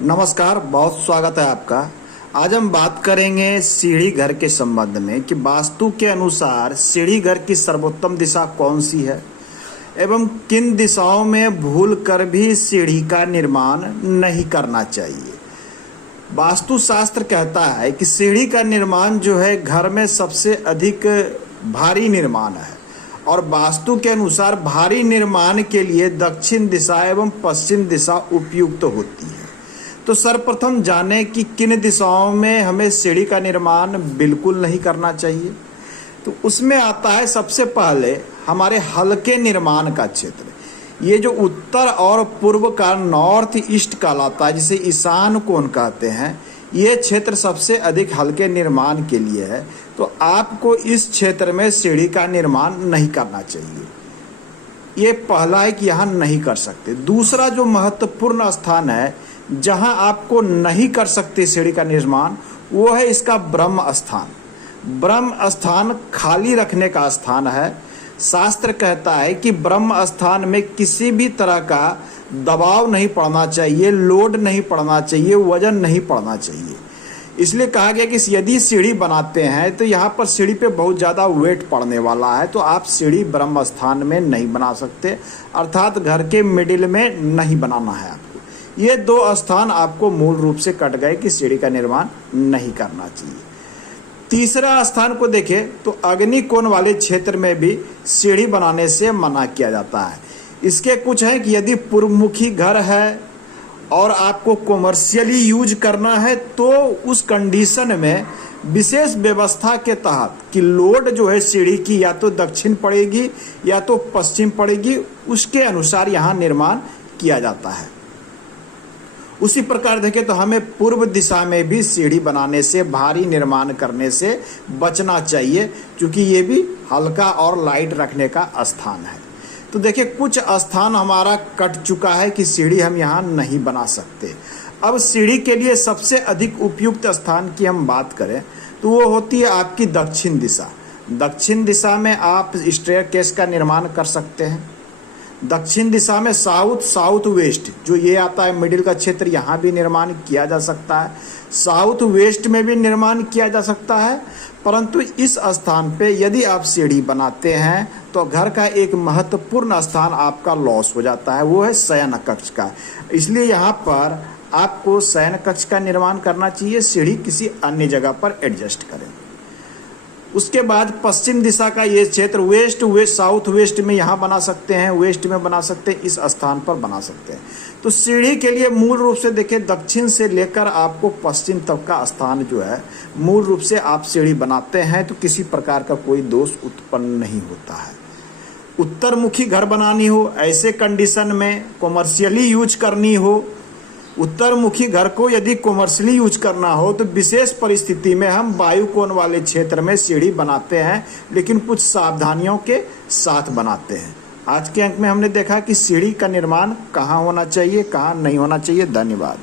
नमस्कार, बहुत स्वागत है आपका। आज हम बात करेंगे सीढ़ी घर के संबंध में कि वास्तु के अनुसार सीढ़ी घर की सर्वोत्तम दिशा कौन सी है एवं किन दिशाओं में भूल कर भी सीढ़ी का निर्माण नहीं करना चाहिए। वास्तु शास्त्र कहता है कि सीढ़ी का निर्माण जो है घर में सबसे अधिक भारी निर्माण है और वास्तु के अनुसार भारी निर्माण के लिए दक्षिण दिशा एवं पश्चिम दिशा उपयुक्त होती है। तो सर्वप्रथम जाने कि किन दिशाओं में हमें सीढ़ी का निर्माण बिल्कुल नहीं करना चाहिए। तो उसमें आता है सबसे पहले हमारे हल्के निर्माण का क्षेत्र। ये जो उत्तर और पूर्व का नॉर्थ ईस्ट कहलाता है, जिसे ईशान कोण कहते हैं, ये क्षेत्र सबसे अधिक हल्के निर्माण के लिए है। तो आपको इस क्षेत्र में सीढ़ी का निर्माण नहीं करना चाहिए। ये पहला है कि यहाँ नहीं कर सकते। दूसरा जो महत्वपूर्ण स्थान है जहां आपको नहीं कर सकते सीढ़ी का निर्माण, वो है इसका ब्रह्म स्थान। ब्रह्म स्थान खाली रखने का स्थान है। शास्त्र कहता है कि ब्रह्म स्थान में किसी भी तरह का दबाव नहीं पड़ना चाहिए, लोड नहीं पड़ना चाहिए, वजन नहीं पड़ना चाहिए। इसलिए कहा गया कि यदि सीढ़ी बनाते हैं तो यहाँ पर सीढ़ी पे बहुत ज़्यादा वेट पड़ने वाला है, तो आप सीढ़ी ब्रह्म स्थान में नहीं बना सकते, अर्थात घर के मिडिल में नहीं बनाना है आपको। ये दो स्थान आपको मूल रूप से कट गए कि सीढ़ी का निर्माण नहीं करना चाहिए। तीसरा स्थान को देखें तो अग्नि कोण वाले क्षेत्र में भी सीढ़ी बनाने से मना किया जाता है। इसके कुछ है कि यदि पूर्वमुखी घर है और आपको कॉमर्शियली यूज करना है तो उस कंडीशन में विशेष व्यवस्था के तहत कि लोड जो है सीढ़ी की या तो दक्षिण पड़ेगी या तो पश्चिम पड़ेगी, उसके अनुसार यहाँ निर्माण किया जाता है। उसी प्रकार देखें तो हमें पूर्व दिशा में भी सीढ़ी बनाने से, भारी निर्माण करने से बचना चाहिए, क्योंकि ये भी हल्का और लाइट रखने का स्थान है। तो देखिए कुछ स्थान हमारा कट चुका है कि सीढ़ी हम यहाँ नहीं बना सकते। अब सीढ़ी के लिए सबसे अधिक उपयुक्त स्थान की हम बात करें तो वो होती है आपकी दक्षिण दिशा। दक्षिण दिशा में आप स्टेयरकेस का निर्माण कर सकते हैं। दक्षिण दिशा में साउथ वेस्ट जो ये आता है मिडिल का क्षेत्र, यहाँ भी निर्माण किया जा सकता है। साउथ वेस्ट में भी निर्माण किया जा सकता है, परंतु इस स्थान पे यदि आप सीढ़ी बनाते हैं तो घर का एक महत्वपूर्ण स्थान आपका लॉस हो जाता है, वो है शयन कक्ष का। इसलिए यहाँ पर आपको शयन कक्ष का निर्माण करना चाहिए, सीढ़ी किसी अन्य जगह पर एडजस्ट करें। उसके बाद पश्चिम दिशा का ये क्षेत्र वेस्ट साउथ वेस्ट में यहाँ बना सकते हैं, वेस्ट में बना सकते हैं, इस स्थान पर बना सकते हैं। तो सीढ़ी के लिए मूल रूप से देखिए दक्षिण से लेकर आपको पश्चिम तक का स्थान जो है मूल रूप से आप सीढ़ी बनाते हैं तो किसी प्रकार का कोई दोष उत्पन्न नहीं होता है। उत्तर मुखी घर बनानी हो, ऐसे कंडीशन में कॉमर्शियली यूज करनी हो, उत्तर मुखी घर को यदि कॉमर्शियली यूज करना हो तो विशेष परिस्थिति में हम वायु कोण वाले क्षेत्र में सीढ़ी बनाते हैं, लेकिन कुछ सावधानियों के साथ बनाते हैं। आज के अंक में हमने देखा कि सीढ़ी का निर्माण कहाँ होना चाहिए, कहाँ नहीं होना चाहिए। धन्यवाद।